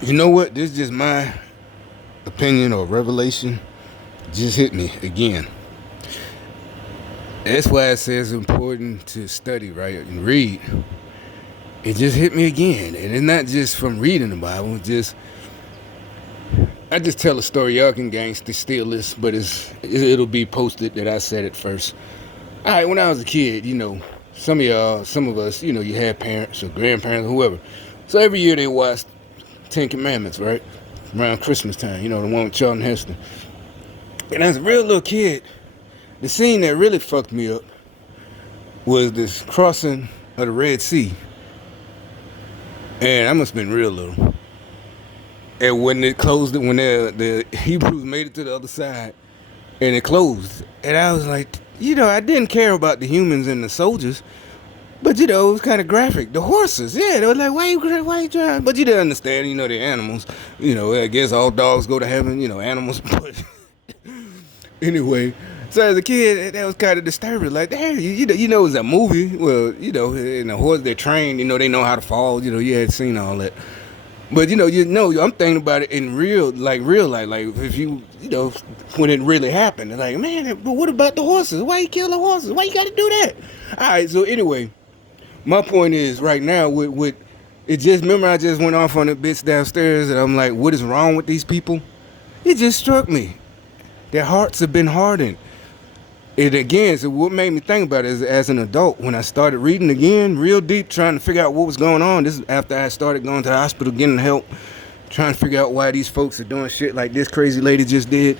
You know what? This is just my opinion or revelation. Just hit me again. That's why it says it's important to study, right, and read. It just hit me again, and it's not just from reading the Bible. Just I just tell a story. Y'all can gangster steal this, but it'll be posted that I said it first. All right, when I was a kid, some of y'all, some of us, you had parents or grandparents or whoever. So every year they watched Ten Commandments, right? Around Christmas time, the one with Charlton Heston. And as a real little kid, the scene that really fucked me up was this crossing of the Red Sea. And I must have been real little. And when it closed, when the Hebrews made it to the other side, and it closed, and I was like, I didn't care about the humans and the soldiers, but it was kind of graphic. The horses, yeah, they were like, why you trying? But you didn't understand, they're animals. I guess all dogs go to heaven, animals. But anyway, so as a kid, that was kind of disturbing. Like, hey, it's a movie. Well, and the horse they trained, they know how to fall. You had seen all that. But I'm thinking about it in real life. Like if when it really happened, they're like, man, but what about the horses? Why you kill the horses? Why you got to do that? All right. So anyway, my point is right now with it. Just remember, I just went off on the bitch downstairs, and I'm like, what is wrong with these people? It just struck me. Their hearts have been hardened. It again, so what made me think about it is as an adult, when I started reading again, real deep, trying to figure out what was going on. This is after I started going to the hospital, getting help, trying to figure out why these folks are doing shit like this crazy lady just did.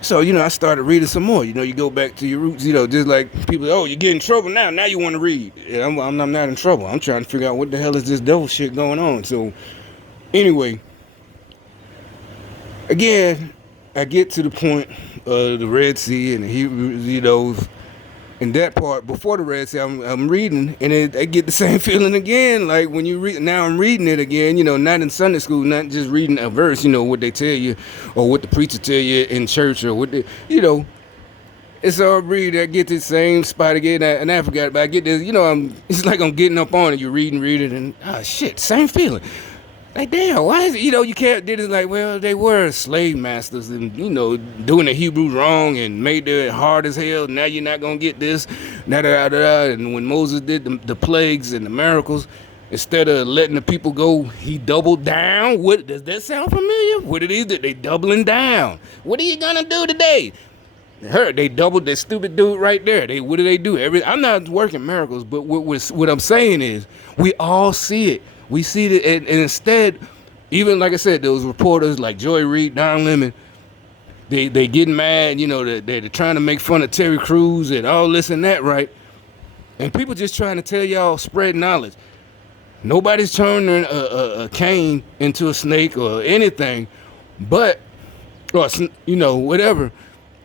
So, I started reading some more. You go back to your roots, just like people, oh, you get in trouble now. Now you want to read. Yeah, I'm not in trouble. I'm trying to figure out what the hell is this devil shit going on. So, anyway, again, I get to the point of the Red Sea and the Hebrews, and that part before the Red Sea, I'm reading, and I get the same feeling again. Like when you read, now I'm reading it again. Not in Sunday school, not just reading a verse. What they tell you, or what the preacher tell you in church, or what It's all read. I get this same spot again, and I forgot. But I get this. It's like I'm getting up on it. You're reading, and shit, same feeling. Like, damn, why is it, you can't, did it like, well, they were slave masters and, doing the Hebrews wrong and made it hard as hell. Now you're not going to get this. And when Moses did the plagues and the miracles, instead of letting the people go, he doubled down. What, does that sound familiar? What it is that they doubling down? What are you going to do today? They doubled that stupid dude right there. What do they do? I'm not working miracles, but what I'm saying is we all see it. We see it, and instead, even like I said, those reporters like Joy Reid, Don Lemon, they getting mad. They're trying to make fun of Terry Crews and all this and that, right? And people just trying to tell y'all spread knowledge. Nobody's turning a cane into a snake or anything, or whatever.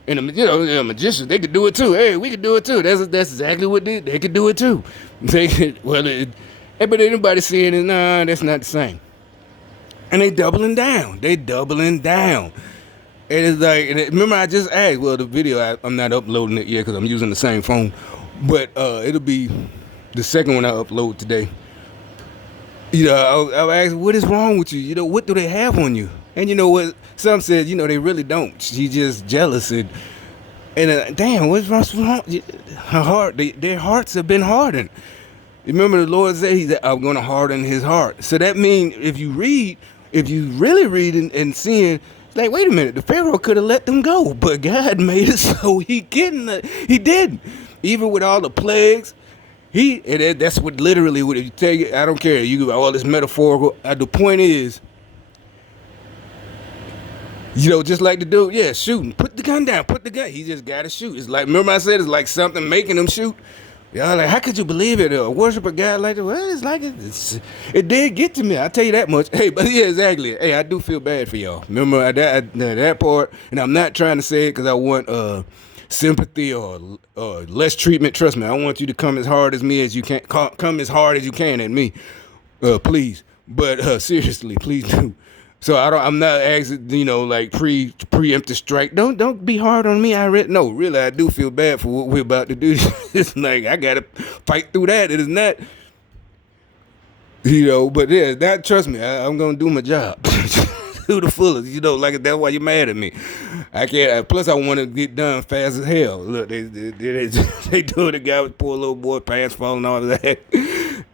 And the magicians, they could do it too. Hey, we could do it too. That's exactly what they could do it too. They could, but anybody seeing it, nah, that's not the same. And they doubling down. And it's like, remember I just asked, well, the video, I'm not uploading it yet because I'm using the same phone. But it'll be the second one I upload today. I'll ask, what is wrong with you? What do they have on you? And you know what? Some said, they really don't. She's just jealous. And damn, what's wrong? Her heart, their hearts have been hardened. Remember the Lord said, I'm going to harden his heart. So that means if you really read and seeing, like, wait a minute, the Pharaoh could have let them go, but God made it so he didn't. Even with all the plagues, that's what literally, what you tell you, I don't care, you all this metaphorical, the point is, just like the dude, yeah, shooting, put the gun down, he just got to shoot. It's like, remember I said, it's like something making him shoot. Y'all like, how could you believe it? Worship a God like that? Well, it's like it did get to me. I'll tell you that much. Hey, but yeah, exactly. Hey, I do feel bad for y'all. Remember that part? And I'm not trying to say it because I want sympathy or less treatment. Trust me, I want you to come as hard as me as you can. Come as hard as you can at me, please. But seriously, please do. So I'm not asking, like preemptive strike. Don't be hard on me. No, really, I do feel bad for what we're about to do. It's like I gotta fight through that. It is not. But yeah, that trust me, I'm gonna do my job to the fullest. Like that's why you're mad at me. I can't. Plus, I want to get done fast as hell. Look, they do the guy with poor little boy pants falling off his head.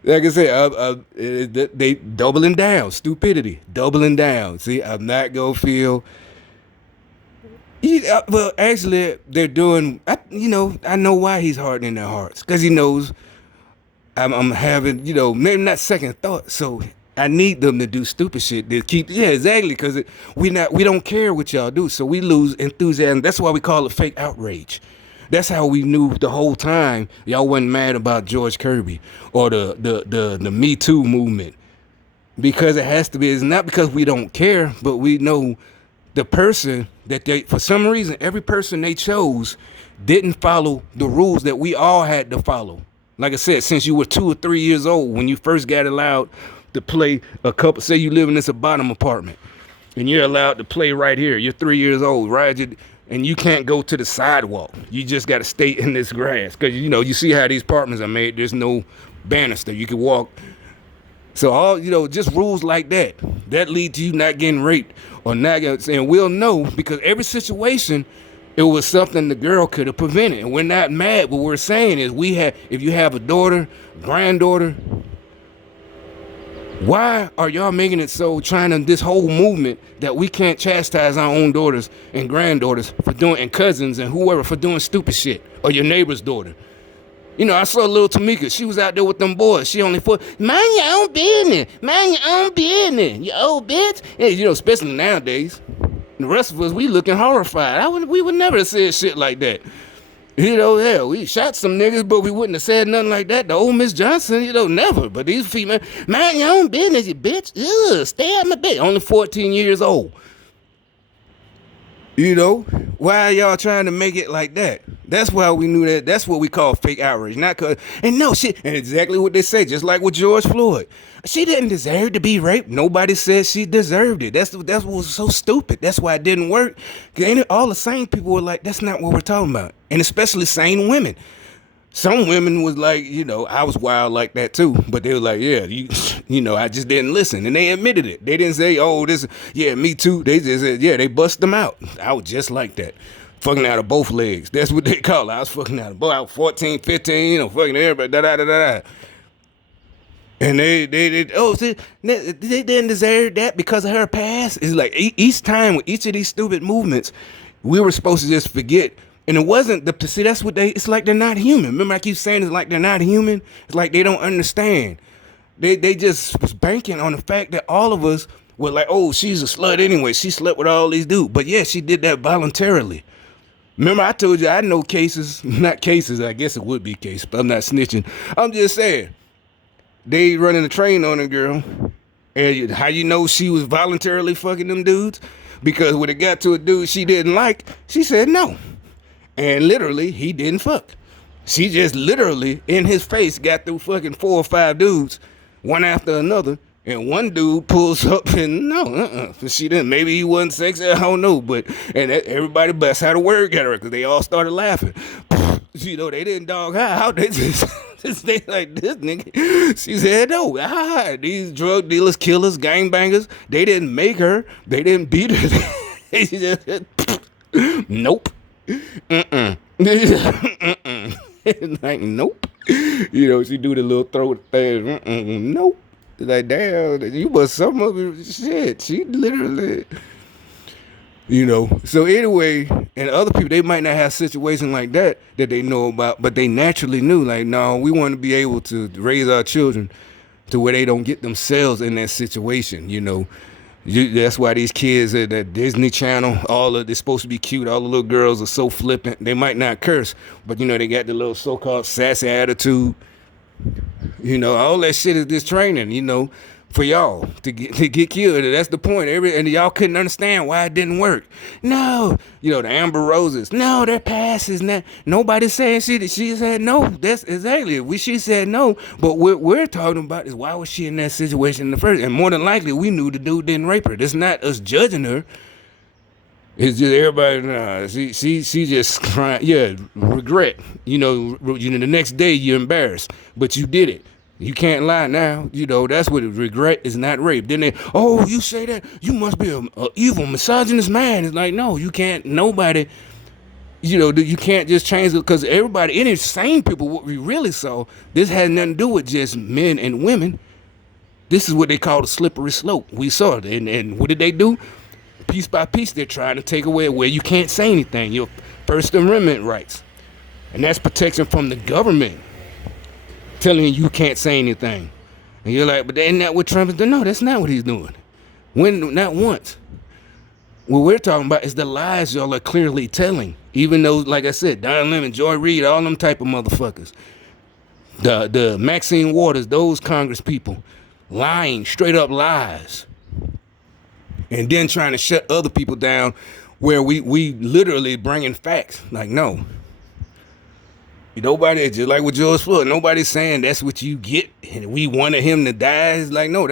Like I said, they doubling down, stupidity, doubling down. See, I'm not gonna feel. Well, actually, they're doing. I know why he's hardening their hearts because he knows I'm having, maybe not second thought. So I need them to do stupid shit to keep. Yeah, exactly. Because we don't care what y'all do, so we lose enthusiasm. That's why we call it fake outrage. That's how we knew the whole time y'all wasn't mad about George Kirby or the Me Too movement because it has to be. It's not because we don't care, but we know the person that they, for some reason, every person they chose didn't follow the rules that we all had to follow. Like I said, since you were 2 or 3 years old, when you first got allowed to play a couple, say you live in this bottom apartment, and you're allowed to play right here. You're 3 years old, right? And you can't go to the sidewalk. You just got to stay in this grass because you see how these apartments are made. There's no banister. You can walk. So all just rules like that lead to you not getting raped or not getting. And we'll know because every situation, it was something the girl could have prevented. And we're not mad. What we're saying is if you have a daughter, granddaughter, why are y'all making it so trying to this whole movement that we can't chastise our own daughters and granddaughters for doing and cousins and whoever for doing stupid shit or your neighbor's daughter? I saw little Tamika. She was out there with them boys. She only mind your own business. Mind your own business. You old bitch. And, especially nowadays. The rest of us, we looking horrified. We would never have said shit like that. Hell, we shot some niggas, but we wouldn't have said nothing like that. The old Miss Johnson, never. But these female, mind your own business, you bitch. Ugh, stay out my bed. Only 14 years old. Why are y'all trying to make it like that? That's why we knew that. That's what we call fake outrage. Not cause, and no shit. And exactly what they say, just like with George Floyd. She didn't deserve to be raped. Nobody said she deserved it. That's what was so stupid. That's why it didn't work. All the sane people were like, that's not what we're talking about. And especially sane women. Some women was like, I was wild like that too. But they were like, yeah, I just didn't listen. And they admitted it. They didn't say, oh, me too. They just said, yeah, they bust them out. I was just like that. Fucking out of both legs. That's what they call it. I was fucking out of both. I was 14, 15, fucking everybody, da-da-da-da-da. And they didn't deserve that because of her past. It's like each time with each of these stupid movements, we were supposed to just forget. And it wasn't that's what it's like they're not human. Remember I keep saying it's like they're not human? It's like they don't understand. They just was banking on the fact that all of us were like, oh, she's a slut anyway. She slept with all these dudes. But yeah, she did that voluntarily. Remember I told you I know cases, not cases, I guess it would be cases, but I'm not snitching. I'm just saying. They running a train on a girl. And how you know she was voluntarily fucking them dudes? Because when it got to a dude she didn't like, she said no. And literally, he didn't fuck. She just literally, in his face, got through fucking 4 or 5 dudes, one after another. And one dude pulls up and no, she didn't. Maybe he wasn't sexy, I don't know. But everybody, that's how the word got her, because they all started laughing. They didn't dog her out. They just they like this nigga. She said no. These drug dealers, killers, gangbangers, they didn't make her. They didn't beat her. She just said, nope. Like nope. She do the little throat thing. Nope. Like damn, you was some of it. Shit. She literally. So anyway, and other people, they might not have situations like that they know about, but they naturally knew, like, no, we want to be able to raise our children to where they don't get themselves in that situation, That's why these kids at that Disney Channel, they're supposed to be cute. All the little girls are so flippant. They might not curse, but, they got the little so-called sassy attitude. All that shit is this training, for y'all to get killed. That's the point. And y'all couldn't understand why it didn't work. No, the Amber Roses. No, their past is not. Nobody's saying she said no. That's exactly. She said no. But what we're talking about is why was she in that situation in the first? And more than likely, we knew the dude didn't rape her. That's not us judging her. It's just everybody. Nah, she just crying. Yeah, regret. The next day you're embarrassed, but you did it. You can't lie now. That's what regret is not rape. Then they, oh, you say that, you must be a evil, misogynist man. It's like, no, you can't, nobody, you can't just change it because everybody, any sane people, what we really saw, this had nothing to do with just men and women. This is what they call the slippery slope. We saw it. And what did they do? Piece by piece, they're trying to take away where you can't say anything, your First Amendment rights. And that's protection from the government telling you can't say anything. And you're like, but isn't that what Trump is doing? No, that's not what he's doing. When, not once. What we're talking about is the lies y'all are clearly telling. Even though, like I said, Don Lemon, Joy Reid, all them type of motherfuckers. The Maxine Waters, those Congress people, lying, straight up lies. And then trying to shut other people down where we literally bringing facts. Like, no. Nobody, just like with George Floyd, nobody's saying that's what you get and we wanted him to die. It's like, no,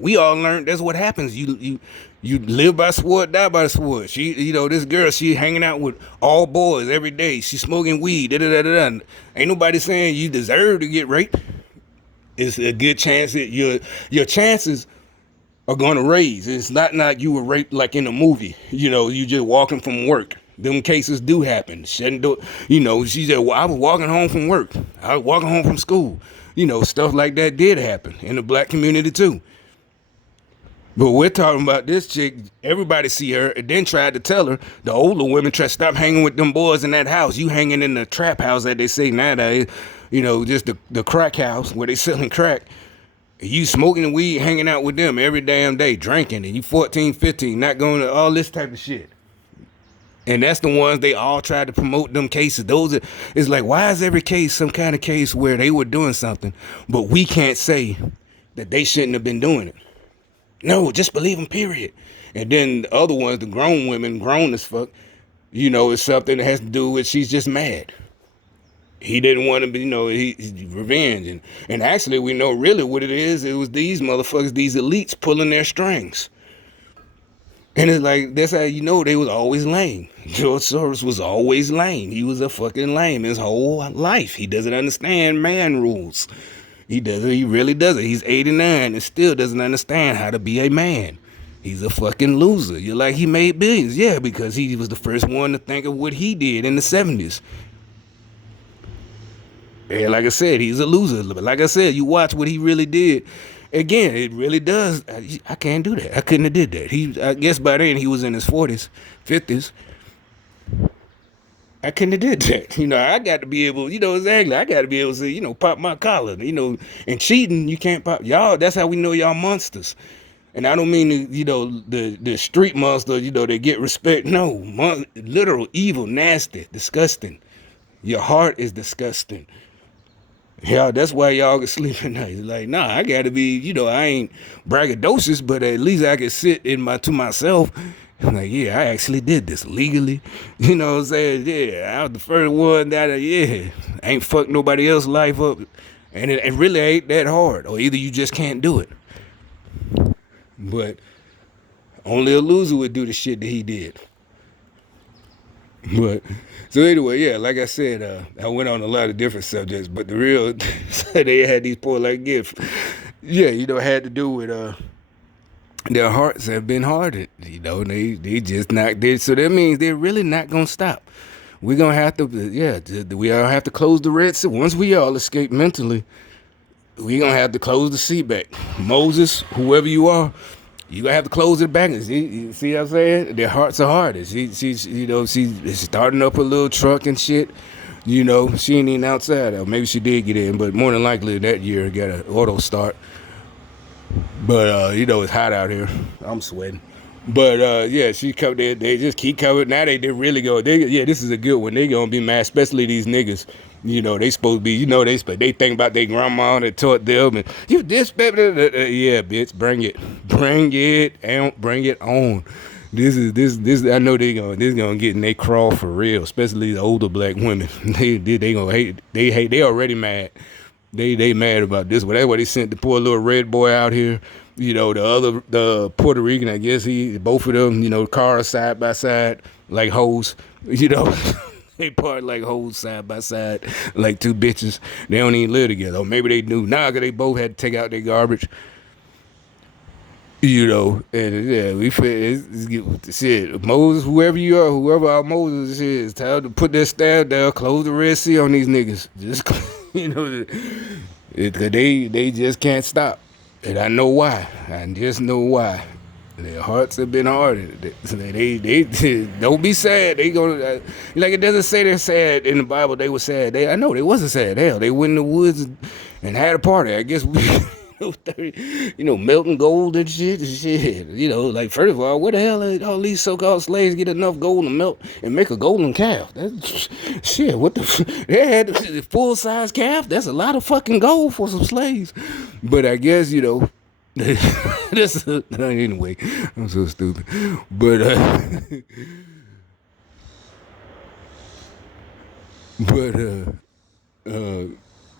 we all learned that's what happens. You live by sword, die by the sword. She, this girl, she hanging out with all boys every day. She smoking weed, da-da-da-da-da. Ain't nobody saying you deserve to get raped. It's a good chance that your chances are going to raise. It's not you were raped like in a movie. You just walking from work. Them cases do happen. She said, well, I was walking home from work. I was walking home from school. Stuff like that did happen in the black community too. But we're talking about this chick, everybody see her and then tried to tell her, the older women, try to stop hanging with them boys in that house. You hanging in the trap house that they say nowadays, just the crack house where they selling crack. You smoking weed, hanging out with them every damn day, drinking, and you 14, 15, not going to all this type of shit. And that's the ones they all tried to promote them cases. It's like, why is every case some kind of case where they were doing something, but we can't say that they shouldn't have been doing it? No, just believe them, period. And then the other ones, the grown women, grown as fuck, it's something that has to do with she's just mad. He didn't want to be, he's revenge. And actually, we know really what it is. It was these motherfuckers, these elites pulling their strings. And it's like, that's how they was always lame. George Soros was always lame. He was a fucking lame his whole life. He doesn't understand man rules. He really doesn't. He's 89 and still doesn't understand how to be a man. He's a fucking loser. You're like, he made billions. Yeah, because he was the first one to think of what he did in the 70s. And like I said, he's a loser. But like I said, you watch what he really did. Again, it really does. I can't do that. I couldn't have did that. I guess by then he was in his 40s, 50s. I couldn't have did that. I got to be able, exactly. I got to be able to say, pop my collar, and cheating, you can't pop. Y'all, that's how we know y'all monsters. And I don't mean, the street monster, they get respect. No, literal, evil, nasty, disgusting. Your heart is disgusting. Yeah, that's why y'all can sleep at night. It's like, nah, I gotta be, I ain't braggadocious, but at least I can sit to myself. I'm like, yeah, I actually did this legally. You know what I'm saying? Yeah, I was the first one that, ain't fucked nobody else's life up. And it really ain't that hard. Or either you just can't do it. But only a loser would do the shit that he did. But so anyway, yeah, like I said, I went on a lot of different subjects, but the real they had these poor like gifts. Yeah, had to do with their hearts have been hardened. They just not there. So that means they're really not gonna stop. We're gonna have to, we all have to close the Red Sea. Once we all escape mentally, we're gonna have to close the sea back. Moses, whoever you are, you gonna have to close it back. You see what I'm saying? Their hearts are hard. She's starting up a little truck and shit. She ain't even outside. Or maybe she did get in, but more than likely that year got an auto start. But it's hot out here. I'm sweating. But she covered. They just keep covered. Now they really go. This is a good one. They gonna be mad, especially these niggas. They supposed to be. They think about their grandma that taught them. And you this baby. Yeah, bitch, bring it, and bring it on. This. I know this gonna get in they crawl for real. Especially the older black women. They gonna hate. They hate. They already mad. They mad about this. But that's why they sent the poor little red boy out here. The Puerto Rican, I guess both of them, cars side by side like hoes. they part like hoes side by side, like two bitches. They don't even live together. Or maybe they do. Nah, cause they both had to take out their garbage. You know, and yeah, we fit shit. Moses, whoever you are, whoever our Moses is, time to put that staff down, close the Red Sea on these niggas. Just you know, they just can't stop, and I know why. I just know why. Their hearts have been hardened. They don't be sad. They gonna like it doesn't say they're sad in the Bible. They were sad. I know they wasn't sad. Hell, they went in the woods and had a party. I guess we. Melting gold and shit. Like first of all, where the hell did all these so-called slaves get enough gold to melt and make a golden calf? That's shit. What they had a full-size calf? That's a lot of fucking gold for some slaves. But I guess this anyway. I'm so stupid. But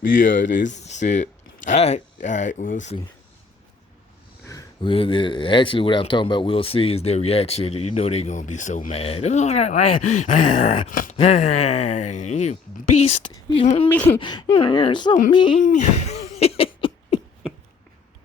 yeah, this shit. All right, we'll see. Actually, what I'm talking about, we'll see, is their reaction. You know they're gonna be so mad. You beast! You're so mean.